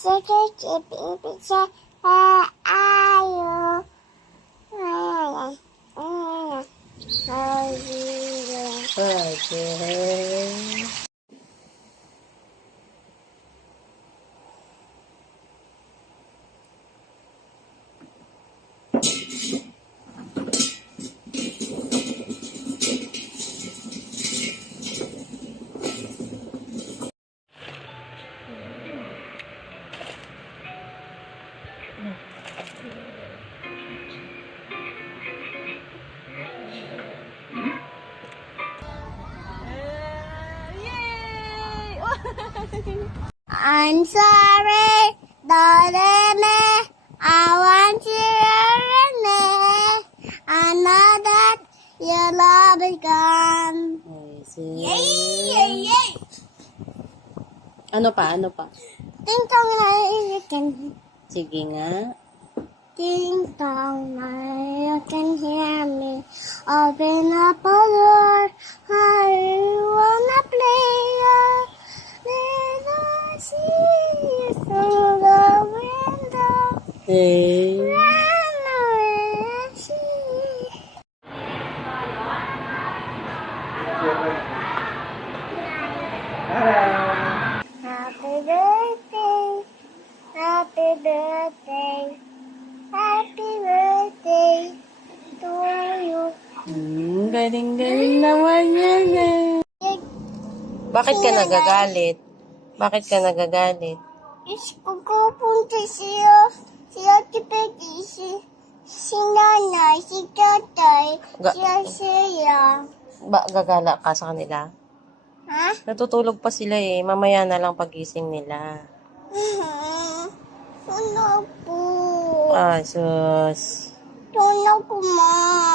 Okay. I'm sorry, Doreme. I want you to I know that your love is gone. Yay! Ano pa? Ding dong na you can. Sige nga. Ding dong na you can hear me. Open up a door. I wanna play. Little see through the window. Eh. Run away, see. Happy birthday, happy birthday, happy birthday to you. Galing-galing naman yan eh. Bakit ka nagagalit? Bakit ka nagalit? Pupunta si Ate Peggy, si Nanay, si Tatay, si Asya. Gagala ka sa kanila? Ha? Natutulog pa sila eh. Mamaya na lang pagising nila. Ano po? Ah, sus. Ano po, Ma?